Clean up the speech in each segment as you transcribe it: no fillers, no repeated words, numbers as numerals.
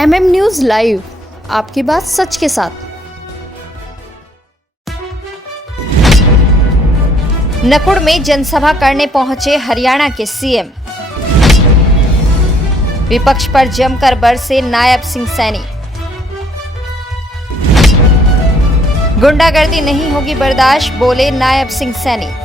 MM news live, आपकी बात सच के साथ। नकुड़ में जनसभा करने पहुंचे हरियाणा के सीएम। विपक्ष पर जमकर बरसे नायब सिंह सैनी। गुंडागर्दी नहीं होगी बर्दाश्त, बोले नायब सिंह सैनी।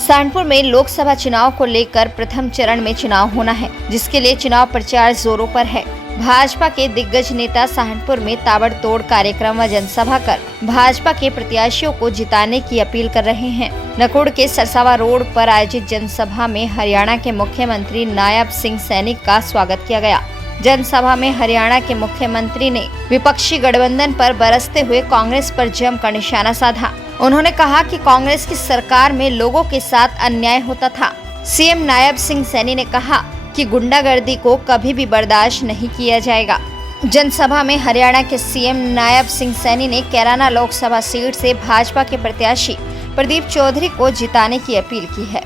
सहारनपुर में लोकसभा चुनाव को लेकर प्रथम चरण में चुनाव होना है, जिसके लिए चुनाव प्रचार जोरों पर है। भाजपा के दिग्गज नेता सहारनपुर में ताबड़तोड़ कार्यक्रम व जनसभा कर भाजपा के प्रत्याशियों को जिताने की अपील कर रहे हैं। नकुड़ के सरसावा रोड पर आयोजित जनसभा में हरियाणा के मुख्यमंत्री नायब सिंह सैनी का स्वागत किया गया। जनसभा में हरियाणा के मुख्यमंत्री ने विपक्षी गठबंधन पर बरसते हुए कांग्रेस पर जमकर निशाना साधा। उन्होंने कहा कि कांग्रेस की सरकार में लोगों के साथ अन्याय होता था। सीएम नायब सिंह सैनी ने कहा कि गुंडागर्दी को कभी भी बर्दाश्त नहीं किया जाएगा। जनसभा में हरियाणा के सीएम नायब सिंह सैनी ने कैराना लोकसभा सीट से भाजपा के प्रत्याशी प्रदीप चौधरी को जिताने की अपील की है।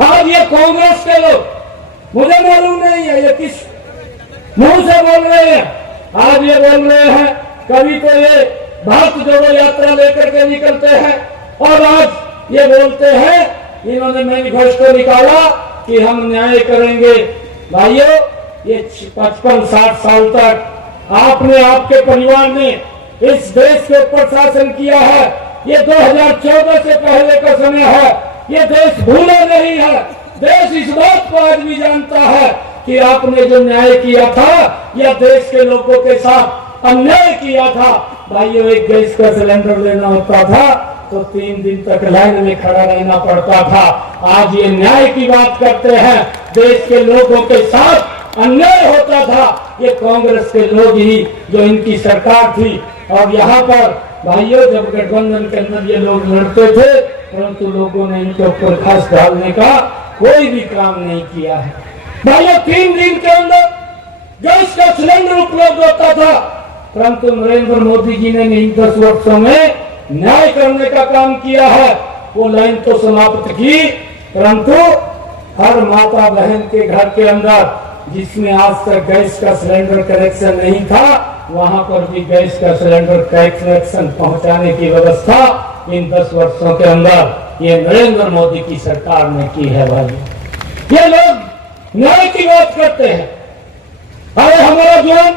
अब ये कांग्रेस के लोग, मुझे मालूम नहीं है ये किस मुंह से बोल रहे हैं। आज ये बोल रहे हैं, कभी तो ये भारत जोड़ो यात्रा लेकर के निकलते हैं और आज ये बोलते हैं इन्होंने मैनिफेस्टो निकाला कि हम न्याय करेंगे। भाइयों, ये 55-60 साल तक आपने, आपके परिवार ने इस देश के ऊपर शासन किया है। ये 2014 से पहले का समय है। ये देश भूला नहीं है। देश इस बात को आज भी जानता है कि आपने जो न्याय किया था या देश के लोगों के साथ अन्याय किया था। भाइयों, एक गैस का सिलेंडर लेना होता था तो 3 दिन तक लाइन में खड़ा रहना पड़ता था। आज ये न्याय की बात करते हैं। देश के लोगों के साथ अन्याय होता था। ये कांग्रेस के लोग ही, जो इनकी सरकार थी। और यहाँ पर भाइयों, जब गठबंधन के अंदर ये लोग लड़ते थे, परंतु लोगों ने इनके ऊपर घास डालने का कोई भी काम नहीं किया है। भाइयों, 3 दिन के अंदर गैस का सिलेंडर उपलब्ध होता था, परंतु नरेंद्र मोदी जी ने इन 10 वर्षों में न्याय करने का काम किया है। वो लाइन तो समाप्त की, परंतु हर माता बहन के घर के अंदर जिसमें आज तक गैस का सिलेंडर कनेक्शन नहीं था, वहां पर भी गैस का सिलेंडर कनेक्शन पहुंचाने की व्यवस्था इन 10 वर्षों के अंदर ये नरेंद्र मोदी की सरकार ने की है। भाई, ये लोग न्याय की बात करते हैं। अरे हमारा जवान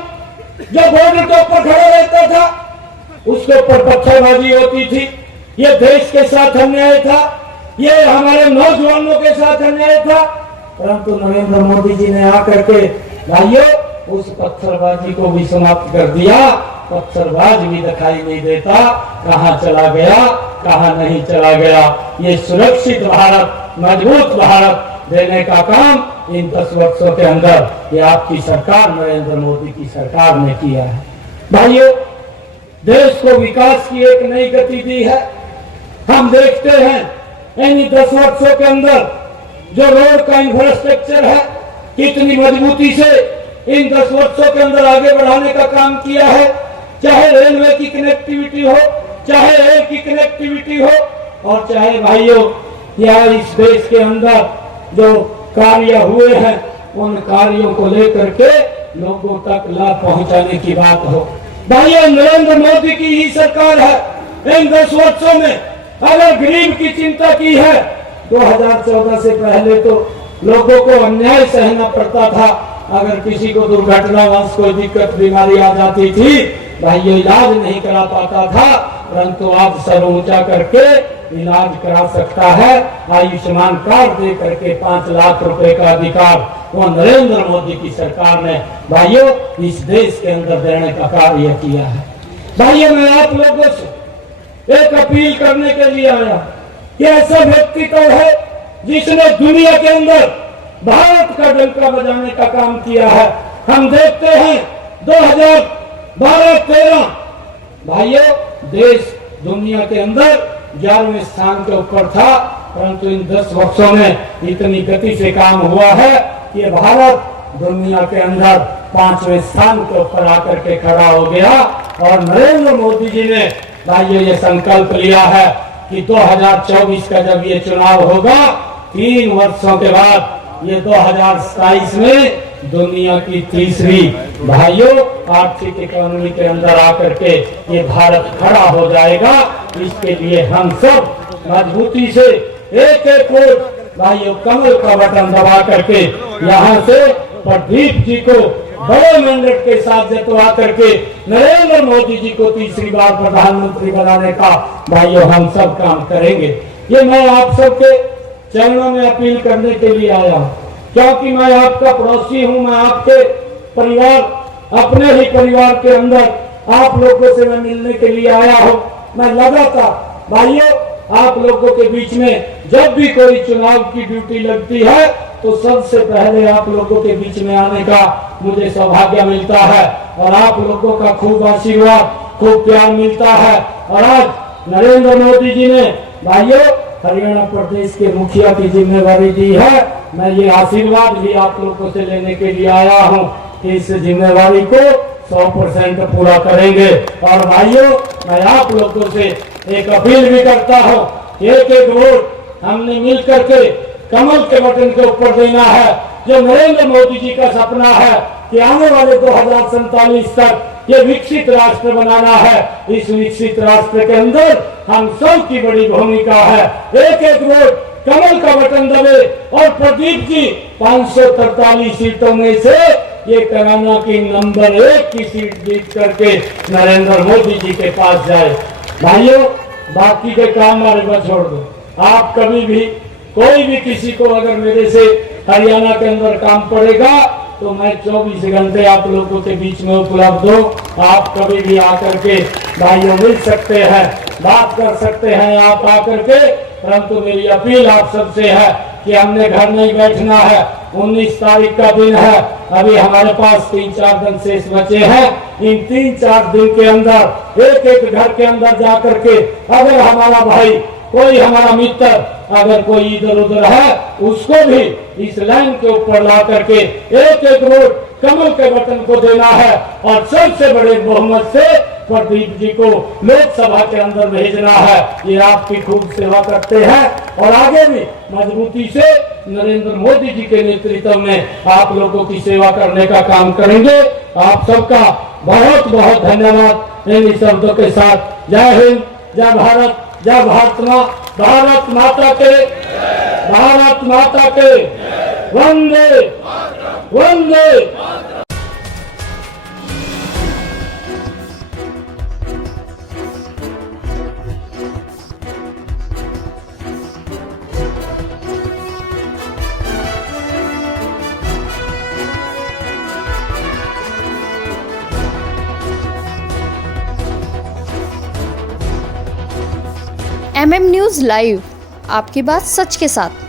जो बॉर्डर के ऊपर खड़ा रहता था, उसके ऊपर पत्थरबाजी होती थी। ये देश के साथ अन्याय था, ये हमारे नौजवानों के साथ अन्याय था। परंतु नरेंद्र मोदी जी ने आकर के भाइयों उस पत्थरबाजी को भी समाप्त कर दिया। पत्थरबाज भी दिखाई नहीं देता, कहाँ चला गया, कहाँ नहीं चला गया। ये सुरक्षित भारत, मजबूत भारत देने का काम इन 10 वर्षों के अंदर ये आपकी सरकार, नरेंद्र मोदी की सरकार ने किया है। भाइयों, देश को विकास की एक नई गति दी है। हम देखते हैं इन 10 वर्षों के अंदर जो रोड का इंफ्रास्ट्रक्चर है, कितनी मजबूती से इन 10 वर्षों के अंदर आगे बढ़ाने का काम किया है। चाहे रेलवे की कनेक्टिविटी हो, चाहे एयर की कनेक्टिविटी हो, और चाहे भाइयों यहाँ इस देश के अंदर जो कार्य हुए हैं, उन कार्यों को लेकर के लोगों तक लाभ पहुंचाने की बात हो। भाइयों, नरेंद्र मोदी की ही सरकार है। इन 10 वर्षों में अगर गरीब की चिंता की है, 2014 से पहले तो लोगों को अन्याय सहना पड़ता था। अगर किसी को दुर्घटनावश कोई दिक्कत, बीमारी आ जाती थी, भाइयों इलाज नहीं करा पाता था, परंतु आज सर ऊंचा करके इलाज करा सकता है। आयुष्मान कार्ड दे करके 5 लाख रुपए का अधिकार वो नरेंद्र मोदी की सरकार ने भाइयों इस देश के अंदर देने का कार्य किया है। भाइयों, मैं आप लोगों से एक अपील करने के लिए आया कि ऐसा व्यक्ति तो है जिसने दुनिया के अंदर भारत का डंका बजाने का काम किया है। हम देखते हैं 2012-13 भाइयों देश दुनिया के अंदर 11वें स्थान के ऊपर था, परंतु इन 10 वर्षों में इतनी गति से काम हुआ है कि भारत दुनिया के अंदर 5वें स्थान के ऊपर आकर के खड़ा हो गया। और नरेंद्र मोदी जी ने भाइयों ये संकल्प लिया है कि 2024 का जब ये चुनाव होगा, 3 वर्षों के बाद ये 2027 में दुनिया की तीसरी भाइयों आर्थिक इकोनॉमी के अंदर आकर के ये भारत खड़ा हो जाएगा। इसके लिए हम सब मजबूती से एक एक वोट भाइयों कमल का बटन दबा करके यहाँ से प्रदीप जी को बड़े मैंडेट के साथ जितवा करके नरेंद्र मोदी जी को तीसरी बार प्रधानमंत्री बनाने का भाइयों हम सब काम करेंगे। ये मैं आप सबके चरणों में अपील करने के लिए आया हूँ, क्योंकि मैं आपका पड़ोसी हूँ। मैं आपके परिवार, अपने ही परिवार के अंदर आप लोगों से मैं मिलने के लिए आया हूँ। मैं लगातार भाइयों आप लोगों के बीच में जब भी कोई चुनाव की ड्यूटी लगती है तो सबसे पहले आप लोगों के बीच में आने का मुझे सौभाग्य मिलता है और आप लोगों का खूब आशीर्वाद, खूब प्यार मिलता है। और आज नरेंद्र मोदी जी ने भाइयों हरियाणा प्रदेश के मुखिया की जिम्मेवारी दी है। मैं ये आशीर्वाद भी आप लोगों से लेने के लिए आया हूँ कि इस जिम्मेवारी को 100% पूरा करेंगे। और भाइयों मैं आप लोगों से एक अपील भी करता हूँ, एक एक वोट हमने मिल करके कमल के बटन के ऊपर देना है। जो नरेंद्र मोदी जी का सपना है कि आने वाले 2047 तक ये विकसित राष्ट्र बनाना है, इस विकसित राष्ट्र के अंदर हम सब की बड़ी भूमिका है। एक एक वोट कमल का बटन दबे और प्रदीप जी 543 सीटों में से ये कराना की नंबर 1 की सीट जीत करके नरेंद्र मोदी जी के पास जाए। भाइयों बाकी के काम हमारे पर छोड़ दो। आप कभी भी कोई भी किसी को अगर मेरे से हरियाणा के अंदर काम पड़ेगा तो मैं 24 घंटे आप लोगों के बीच में उपलब्ध हूँ। आप कभी भी आकर के भाइयों मिल सकते हैं, बात कर सकते हैं आप आकर के। परंतु मेरी अपील आप सबसे है कि हमने घर नहीं बैठना है। 19 तारीख का दिन है, अभी हमारे पास 3-4 दिन शेष बचे हैं। इन 3-4 दिन के अंदर एक एक घर के अंदर जाकर के अगर हमारा भाई, कोई हमारा मित्र अगर कोई इधर उधर है उसको भी इस लाइन के ऊपर ला करके एक एक वोट कमल के बटन को देना है और सबसे बड़े बहुमत से प्रदीप जी को लोकसभा के अंदर भेजना है। ये आपकी खूब सेवा करते हैं और आगे भी मजबूती से नरेंद्र मोदी जी के नेतृत्व में आप लोगों की सेवा करने का काम करेंगे। आप सबका बहुत बहुत धन्यवाद। इन शब्दों के साथ जय हिंद, जय भारत, जय भारत माता के, भारत माता के, वंदे वंदे। MM न्यूज़ लाइव, आपकी बात सच के साथ।